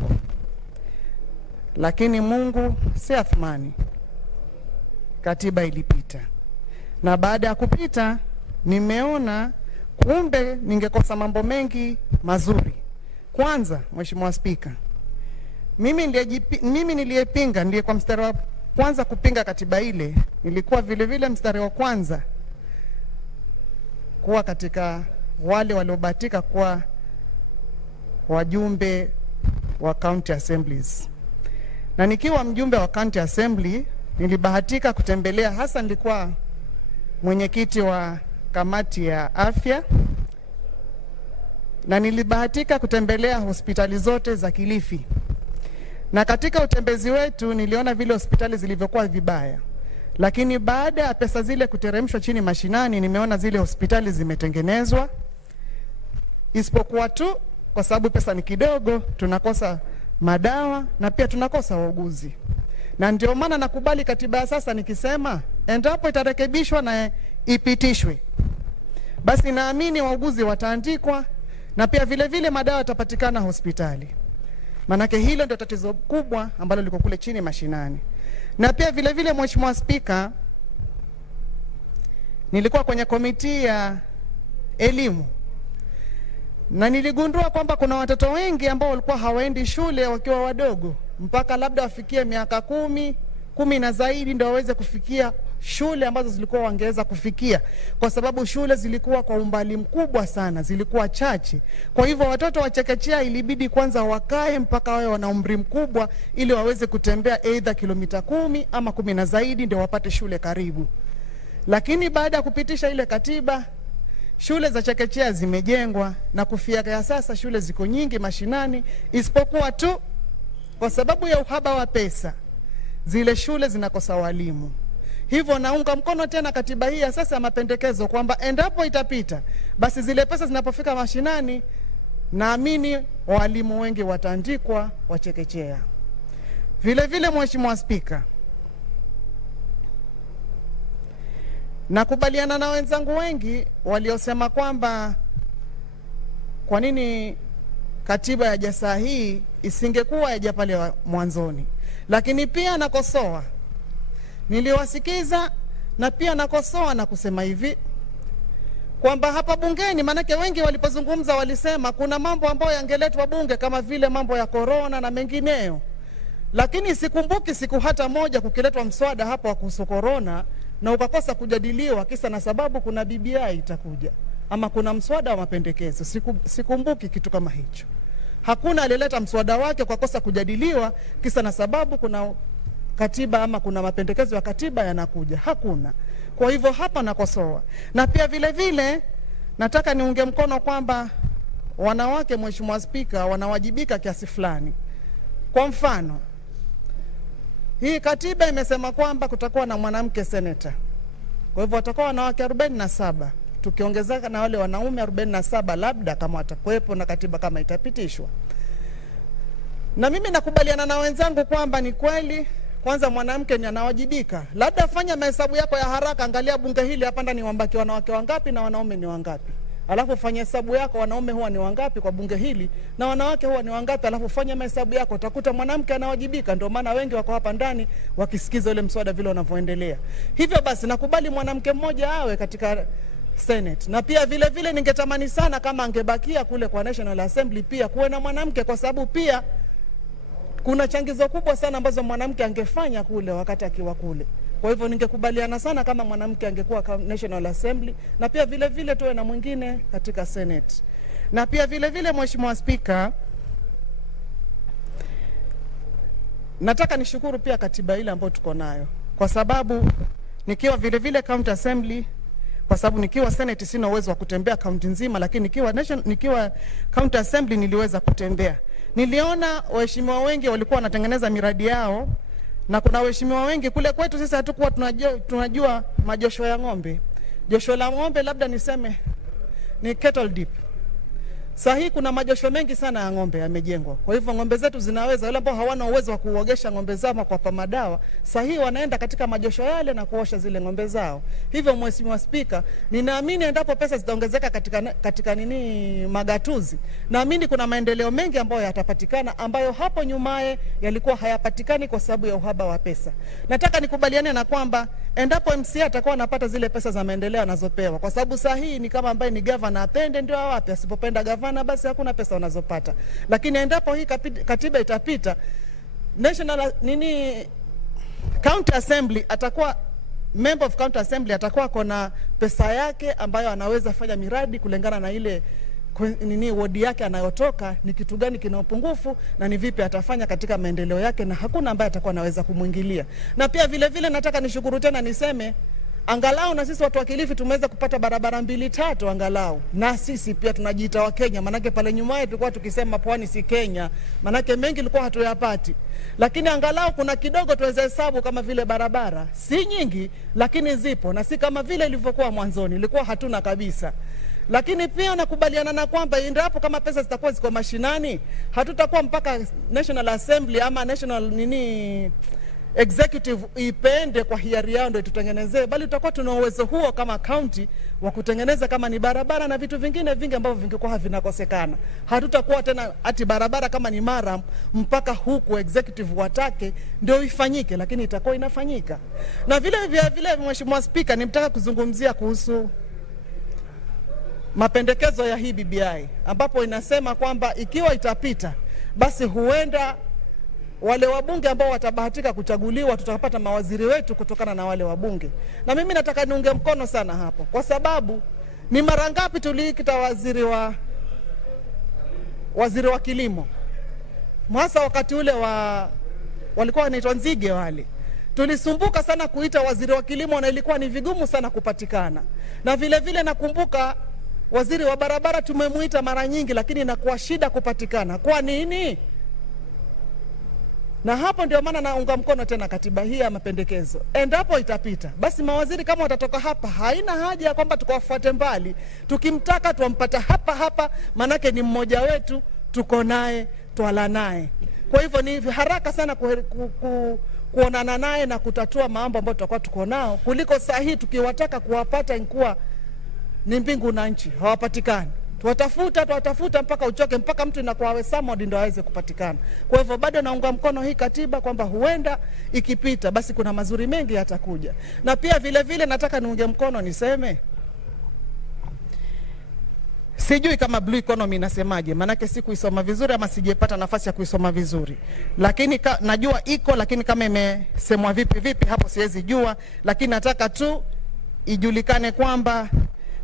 lakini Mungu si athmani, katiba ilipita. Na baada ya kupita nimeona kumbe ningekosa mambo mengi mazuri. Kwanza, Mheshimiwa Spika, mimi niliyepinga, ndiye kwa mstari wa kwanza kupinga katiba ile, nilikuwa vile vile mstari wa kwanza kuwa katika wale waliobahatika kuwa wajumbe wa county assemblies. Na nikiwa mjumbe wa county assembly nilibahatika kutembelea, hasa nilikuwa mwenyekiti wa kamati ya afya, na nilibahatika kutembelea hospitali zote za Kilifi. Na katika utembezi wetu niliona vile hospitali zilivyokuwa vibaya, lakini baada ya pesa zile kuteremshwa chini mashinani, nimeona zile hospitali zimetengenezwa, isipokuwa tu kwa sababu pesa ni kidogo, tunakosa madawa na pia tunakosa wauguzi. Na ndio maana nakubali katiba ya sasa nikisema endapo itarekebishwa na ipitishwe, basi naamini wauguzi wataandikwa na pia vile vile madawa yatapatikana hospitali. Manake hilo ndio tatizo kubwa ambalo liko kule chini mashinani. Na pia vile vile, Mheshimiwa Spika, nilikuwa kwenye komiti ya elimu na niligundua kwamba kuna watoto wengi ambao walikuwa hawaendi shule wakiwa wadogo, mpaka labda wafikie miaka 10 na zaidi ndio waweze kufikia shule ambazo zilikuwa wangeweza kufikia, kwa sababu shule zilikuwa kwa umbali mkubwa sana, zilikuwa chache. Kwa hivyo watoto wa chekechea ilibidi kwanza wakae mpaka wawe wana umri mkubwa ili waweze kutembea either kilomita 10 ama 10 na zaidi ndio wapate shule karibu. Lakini baada ya kupitisha ile katiba, shule za chekechea zimejengwa na kufikia sasa shule ziko nyingi mashinani, isipokuwa tu kwa sababu ya uhaba wa pesa zile shule zinakosa walimu. Hivyo naunga mkono tena katiba hii ya sasa ya mapendekezo kwamba endapo itapita, basi zile pesa zinapofika mashinani, naamini walimu wengi wataandikwa wa chekechea. Vile vile, Mheshimiwa Spika, nakubaliana na wenzangu wengi waliosema kwamba kwa nini katiba ya jasa hii isingekuwa yaja pale mwanzoni. Lakini pia nakosoa, niliwasikiza na pia nakosoa na kusema hivi kwamba hapa bungeni, manake wengi walipozungumza walisema kuna mambo ambayo yangeletwa bunge kama vile mambo ya corona na mengineyo, lakini sikumbuki siku hata moja kukiletwa mswada hapa wa kuhusu corona na ukakosa kujadiliwa kisa na sababu kuna BBI itakuja ama kuna mswada wa mapendekezo. Sikumbuki kitu kama hicho. Hakuna alileta mswada wake kwa kosa kujadiliwa kisa na sababu kuna katiba ama kuna mapendekezo ya katiba yanakuja. Hakuna. Kwa hivyo hapa nakosoa. Na pia vile vile nataka niunge mkono kwamba wanawake, Mheshimiwa Spika, wanawajibika kiasi fulani. Kwa mfano, hii katiba imesema kwamba kutakuwa na mwanamke seneta. Kwa hivyo watakuwa wanawake 47. Tukiongezeka na wale wanaume 47 labda kama watakuwepo na katiba kama itapitishwa. Na mimi nakubaliana na wenzangu kwamba ni kweli kwanza mwanamke ni anawajibika. Labda fanya mahesabu yako ya haraka, angalia bunge hili hapa ndani wambaki wanawake wangapi na wanaume ni wangapi. Alafu fanya hesabu yako wanaume huwa ni wangapi kwa bunge hili na wanawake huwa ni wangapi, alafu fanya mahesabu yako utakuta mwanamke anawajibika. Ndio maana wengi wako hapa ndani wakisikiza ile mswada vile unavyoendelea. Hivyo basi nakubali mwanamke mmoja awe katika Senate. Na pia vile vile ningetamani sana kama angebakia kule kwa National Assembly pia kuwe na mwanamke, kwa sababu pia kuna changizo kubwa sana ambazo mwanamke angefanya kule wakati akiwa kule. Kwa hivyo ningekubaliana sana kama mwanamke angekuwa National Assembly, na pia vile vile tuwe na mwingine katika Senate. Na pia vile vile, Mheshimiwa Spika, nataka nishukuru pia katiba ile ambayo tuko nayo, kwa sababu nikiwa vile vile County Assembly, kwa sababu nikiwa Senate sina uwezo wa kutembea kaunti nzima, lakini nikiwa County Assembly niliweza kutembea. Niliona waheshimiwa wengi walikuwa wanatengeneza miradi yao, na kuna waheshimiwa wengi kule kwetu sisi hatukuwa tunajua majosho ya ng'ombe. Josho la ng'ombe labda niseme ni cattle dip. Sahi kuna majosho mengi sana ya ng'ombe yamejengwa. Kwa hivyo ng'ombe zetu zinaweza, wale ambao hawana uwezo wa kuogesha ng'ombe zao kwa madawa, sahi wanaenda katika majosho yale na kuosha zile ng'ombe zao. Hivyo Mheshimiwa Spika, ninaamini endapo pesa zitaongezeka katika magatuzi, naamini kuna maendeleo mengi ambayo yatapatikana ambayo hapo nyumaye yalikuwa hayapatikani kwa sababu ya uhaba wa pesa. Nataka nikubaliane na kwamba endapo MCA atakuwa anapata zile pesa za maendeleo anazopewa, kwa sababu sahi ni kama ambaye ni governor apende ndio awape, asipopenda governor basi hakuna pesa wanazopata. Lakini endapo hii katiba itapita, county assembly atakuwa member of county assembly atakuwa kona pesa yake ambayo anaweza fanya miradi kulingana na ile wodi yake anayotoka, ni kitu gani kina upungufu na ni vipi atafanya katika maendeleo yake, na hakuna ambaye atakuwa anaweza kumwingilia. Na pia vile vile nataka nishukuru tena niseme, angalau na sisi watu wa Kilifi tumeweza kupata barabara 2-3 angalau. Na sisi pia tunajiita wa Kenya, manake pale nyuma yetu tulikuwa tukisema pwani si Kenya, manake mengi ilikuwa hatuyapati. Lakini angalau kuna kidogo tuweza hesabu, kama vile barabara si nyingi lakini zipo, na si kama vile ilivyokuwa mwanzoni ilikuwa hatuna kabisa. Lakini pia nakubaliana na kwamba endapo kama pesa zitakuwa ziko mashinani, hatutakuwa mpaka National Assembly ama National Executive ipende kwa hiari yao ndio tutengenezee, bali tutakuwa tuna uwezo huo kama county wa kutengeneza kama ni barabara na vitu vingine vingi ambavyo vingekuwa havinakosekana. Hatutakuwa tena ati barabara kama ni mara mpaka huku executive watake ndio ifanyike, lakini itakuwa inafanyika. Na vile Mheshimiwa Spika, nimtaka kuzungumzia kuhusu mapendekezo ya hii BBI, ambapo inasema kwamba ikiwa itapita, basi huenda wale wabunge ambao watabahatika kuchaguliwa tutapata mawaziri wetu kutokana na wale wabunge. Na mimi nataka niunge mkono sana hapo, kwa sababu ni mara ngapi tuliikita waziri wa kilimo, hasa wakati ule walikuwa wanaitwa nzige wale. Tulisumbuka sana kuita waziri wa kilimo na ilikuwa ni vigumu sana kupatikana. Na vile vile nakumbuka waziri wa barabara tumemuita mara nyingi, lakini inakuwa shida kupatikana. Kwa nini? Na hapo ndio maana naunga mkono tena katiba hii ya mapendekezo. Endapo itapita, basi mawaziri kama watatoka hapa, haina haja ya kwamba tukawafuate mbali. Tukimtaka tuwampata hapa, manake ni mmoja wetu, tuko naye, twala naye. Kwa hivyo ni haraka sana kuonana naye na kutatua mambo ambayo tutakuwa tuko nao, kuliko sahihi tukiwataka kuwapata inkuwa ni mbingu na nchi, hawapatikani. Tuwatafuta mpaka uchoke, mpaka mtu inakuwa awe somebody ndio aweze kupatikana. Kwa hivyo bado naunga mkono hii katiba kwamba huenda ikipita basi kuna mazuri mengi yatakuja. Na pia vile vile nataka niunge mkono niseme, sijui kama blue economy inasemaje, manake sikuisoma vizuri ama sijepata nafasi ya kuisoma vizuri. Lakini najua iko, lakini kama imesemwa vipi hapo siwezi jua, lakini nataka tu ijulikane kwamba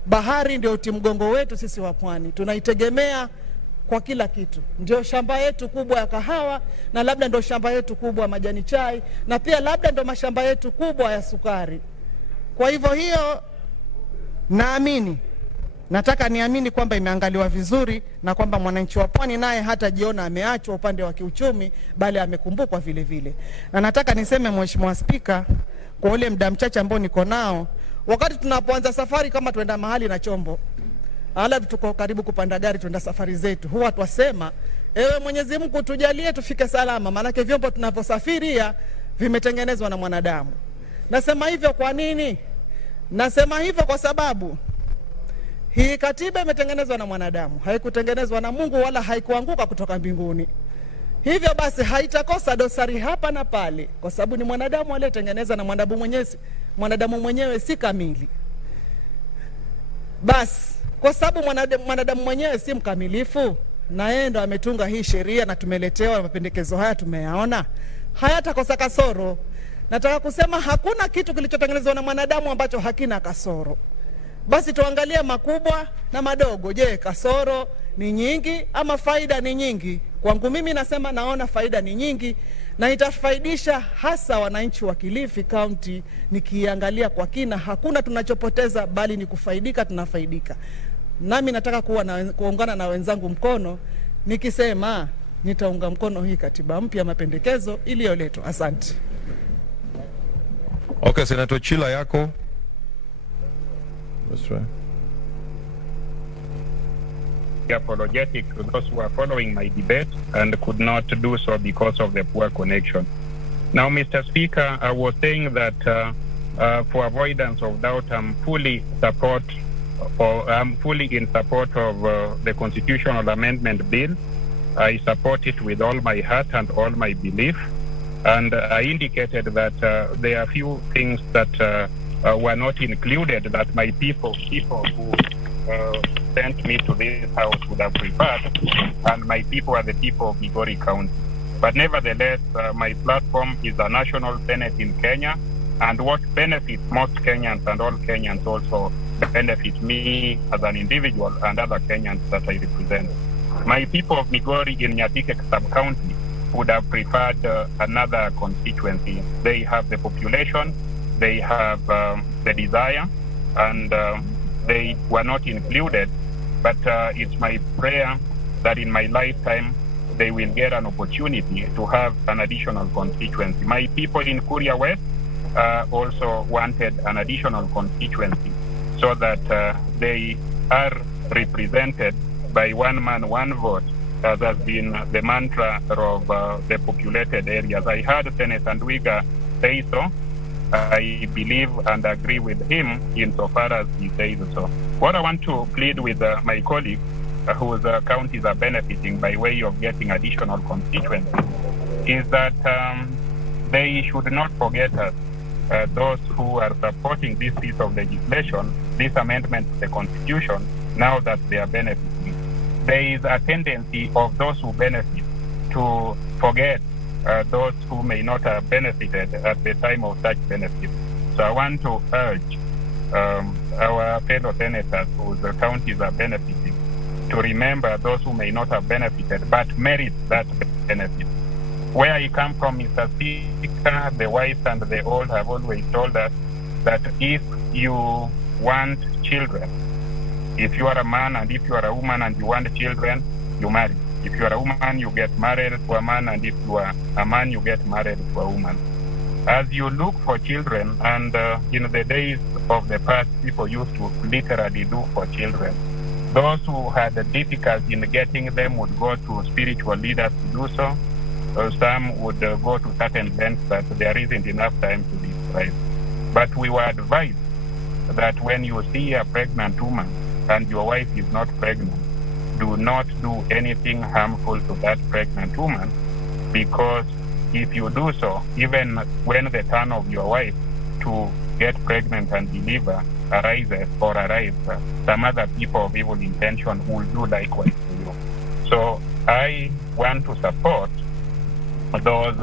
bahari ndio uti mgongo wetu sisi wa pwani. Tunaitegemea kwa kila kitu. Ndio shamba yetu kubwa ya kahawa, na labda ndio shamba yetu kubwa ya majani chai, na pia labda ndio mashamba yetu kubwa ya sukari. Kwa hivyo hiyo nataka niamini kwamba imeangaliwa vizuri, na kwamba mwananchi wa pwani naye hata jiona ameachwa upande wa kiuchumi, bali amekumbukwa vile vile. Na nataka niseme Mheshimiwa Spika, kwa ule muda mchache ambao niko nao, wakati tunapoanza safari kama tuenda mahali na chombo, ala tuko karibu kupanda gari tuenda safari zetu, huwa twasema ewe Mwenyezi Mungu tujalie tufike salama, maana vyombo tunavyosafiria vimetengenezwa na mwanadamu. Nasema hivyo kwa nini? Nasema hivyo kwa sababu hii katiba imetengenezwa na mwanadamu, haikutengenezwa na Mungu wala haikuanguka kutoka mbinguni. Hivyo basi haitakosa dosari hapa na pale, kwa sababu ni mwanadamu aliyetengeneza, na mwanadamu mwenyewe si kamili. Basi kwa sababu mwanadamu mwenyewe si mkamilifu, na yeye ndo ametunga hii sheria na tumeletewa mapendekezo haya, tumeyaona hayatakosa kasoro. Nataka kusema hakuna kitu kilichotengenezwa na mwanadamu ambacho hakina kasoro. Basi tuangalie makubwa na madogo. Je, kasoro ni nyingi ama faida ni nyingi? Kwangu mimi nasema naona faida ni nyingi, na itafaidisha hasa wananchi wa Kilifi County. Nikiangalia kwa kina, hakuna tunachopoteza, bali ni kufaidika, tunafaidika. Nami nataka kuungana na wenzangu mkono nikisema nitaunga mkono hii katiba mpya mapendekezo iliyoletwa. Asante. Okay, Senator Chila yako. That's right. apologetic to those who are following my debate and could not do so because of the poor connection. Now, Mr. Speaker, I was saying that for avoidance of doubt, I'm fully in support of the constitutional amendment bill. I support it with all my heart and all my belief. And I indicated that there are few things that were not included that my people who sent me to this house would have preferred, and my people are the people of Migori County. But nevertheless, my platform is a national senate in Kenya, and what benefits most Kenyans and all Kenyans also benefit me as an individual and other Kenyans that I represent. My people of Migori in Nyatike sub-county would have preferred another constituency. They have the population, they have the desire, and they were not included. But it's my prayer that in my lifetime, they will get an opportunity to have an additional constituency. My people in Kuria West also wanted an additional constituency so that they are represented by one man, one vote, as has been the mantra of the populated areas. I heard Senator Ndwiga say so. I believe and agree with him insofar as he says so. What I want to plead with my colleagues whose counties are benefiting by way of getting additional constituencies is that they should not forget us, those who are supporting this piece of legislation, this amendment to the Constitution, now that they are benefiting. There is a tendency of those who benefit to forget those who may not have benefited at the time of such benefit. So I want to urge our fellow senators whose counties are benefiting to remember those who may not have benefited but merit that benefit. Where I come from, Mr. Speaker, the wise and the old have always told us that if you want children, if you are a man and if you are a woman and you want children, you marry. If you are a woman, you get married to a man, and if you are a man, you get married to a woman. As you look for children, and in the days of the past, people used to literally look for children. Those who had difficulty in getting them would go to spiritual leaders to do so. Some would go to certain lengths that there isn't enough time to describe. But we were advised that when you see a pregnant woman and your wife is not pregnant, do not do anything harmful to that pregnant woman, because if you do so, even when the turn of your wife to get pregnant and deliver arises or arrives, some other people of evil intention will do likewise to you. So I want to support those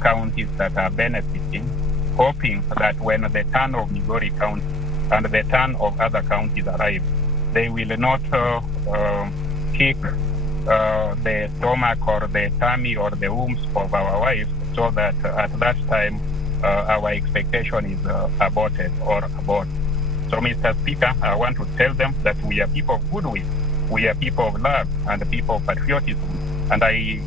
counties that are benefiting, hoping that when the turn of Migori County and the turn of other counties arrive, they will not kick the stomach or the tummy or the wombs of our wives, so that at that time our expectation is aborted or abort. So, Mr. Speaker, I want to tell them that we are people of goodwill, we are people of love and people of patriotism, and I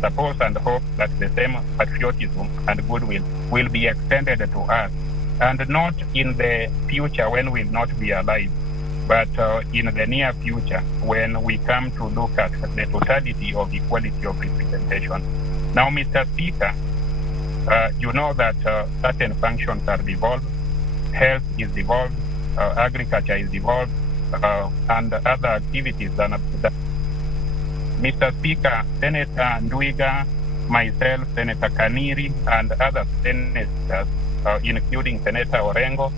suppose and hope that the same patriotism and goodwill will be extended to us, and not in the future when we'll not be alive, but in the near future when we come to look at the totality of equality of representation. Now, Mr. Speaker, you know that certain functions are devolved, health is devolved, agriculture is devolved, and other activities than that. Mr. Speaker, Senator Ndwiga, myself, Senator Kaniri, and other senators, including Senator Orengo,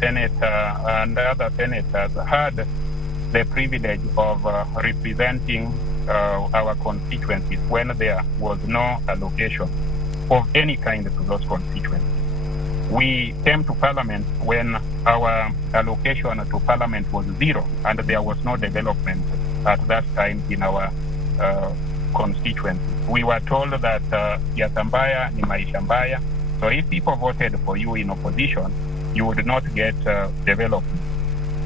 Senator and other senators, had the privilege of representing our constituencies when there was no allocation of any kind to those constituencies. We came to Parliament when our allocation to Parliament was zero, and there was no development at that time in our constituency. We were told that Yatambaya ni maisha mbaya, so if people voted for you in opposition, you would not get development.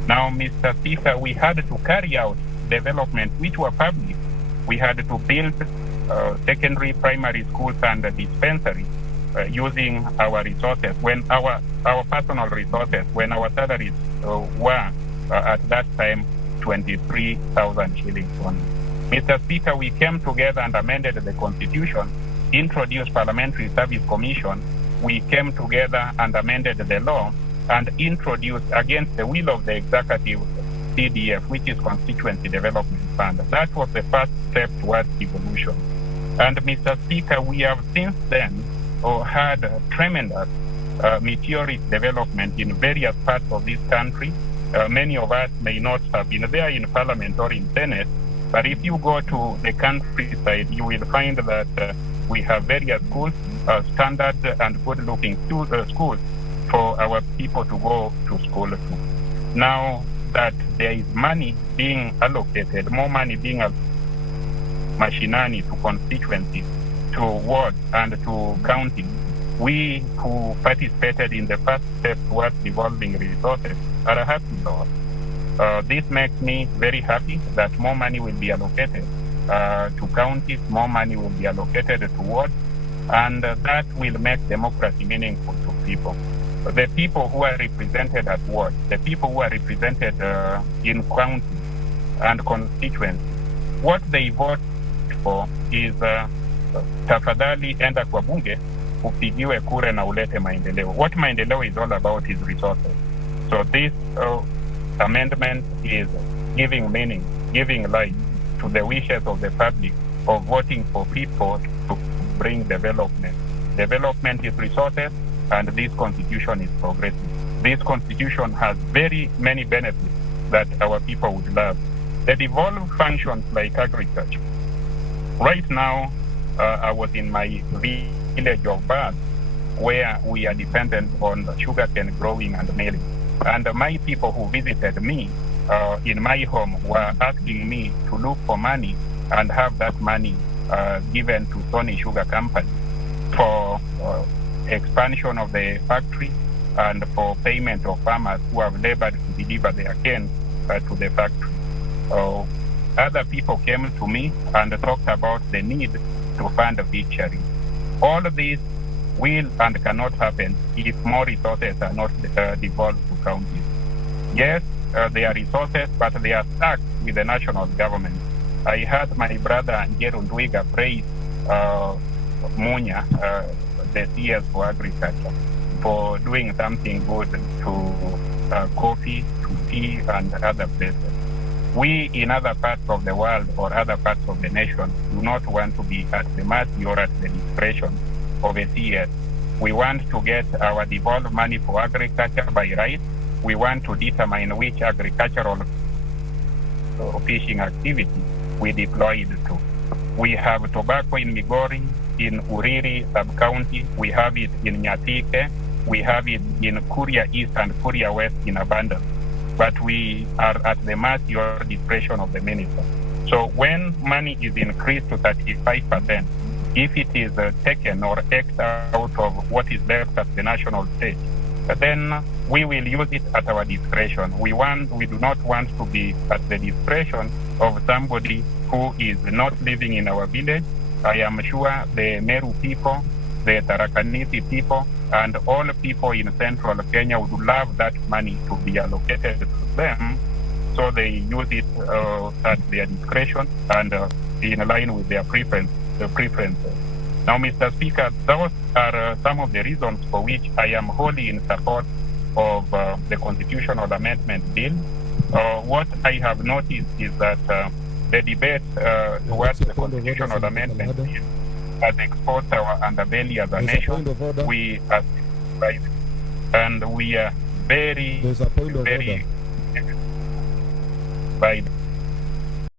Now, Mr. Speaker, we had to carry out development which were public. We had to build secondary, primary schools and dispensaries using our resources, when our personal resources, when our salaries were at that time 23,000 shillings only. Mr. Speaker, we came together and amended the Constitution, introduced Parliamentary Service Commission. We came together and amended the law and introduced, against the will of the executive, CDF, which is Constituency Development Fund. That was the first step towards evolution. And Mr. Speaker, we have since then had tremendous meteoric development in various parts of this country. Many of us may not have been there in Parliament or in Senate, but if you go to the countryside, you will find that we have various schools, standard and good-looking schools for our people to go to school to. Now that there is money being allocated, more money being machinani to constituencies, to wards and to counties, we who participated in the first step towards devolving resources are happy, Lord. This makes me very happy that more money will be allocated to counties, more money will be allocated to wards, and that will make democracy meaningful to people. The people who are represented at wards, the people who are represented in counties and constituencies, what they vote for is tafadhali enda kwa bunge upigiwe kura na ulete maendeleo. What maendeleo is all about is resources. So this amendment is giving meaning, giving life to the wishes of the public of voting for people to bring development. Development is resources, and this constitution is progressive. This constitution has very many benefits that our people would love. The devolved functions like agriculture. Right now, I was in my village of birth, where we are dependent on sugarcane growing and milling. And my people who visited me in my home were asking me to look for money and have that money given to Sony Sugar Company for expansion of the factory and for payment of farmers who have labored to deliver their cane to the factory. Other people came to me and talked about the need to fund fisheries. All of this will and cannot happen if more resources are not devolved to counties. Yes, there are resources, but they are stuck with the national government. I heard my brother Njeru Ndwiga praise Munya, the CS for agriculture, for doing something good to coffee, to tea, and other places. We in other parts of the world or other parts of the nation do not want to be at the mercy or at the discretion of a CS. We want to get our devolved money for agriculture by right. We want to determine which agricultural or fishing activity we deploy it to. We have tobacco in Migori, in Uriri sub-county, we have it in Nyatike, we have it in Kuria East and Kuria West in abundance. But we are at the mercy or discretion of the minister. So when money is increased to 35%, if it is taken or X'd out of what is left at the national stage, then we will use it at our discretion. We do not want to be at the discretion of somebody who is not living in our village. I am sure the Meru people, the Tarakaniti people, and all people in central Kenya would love that money to be allocated to them, so they use it at their discretion and in line with their preferences. Now, Mr. Speaker, those are some of the reasons for which I am wholly in support of the constitutional amendment bill. What I have noticed is that the debate towards the constitutional amendment bill has exposed our underbelly as a nation. We are right, and we are very, very by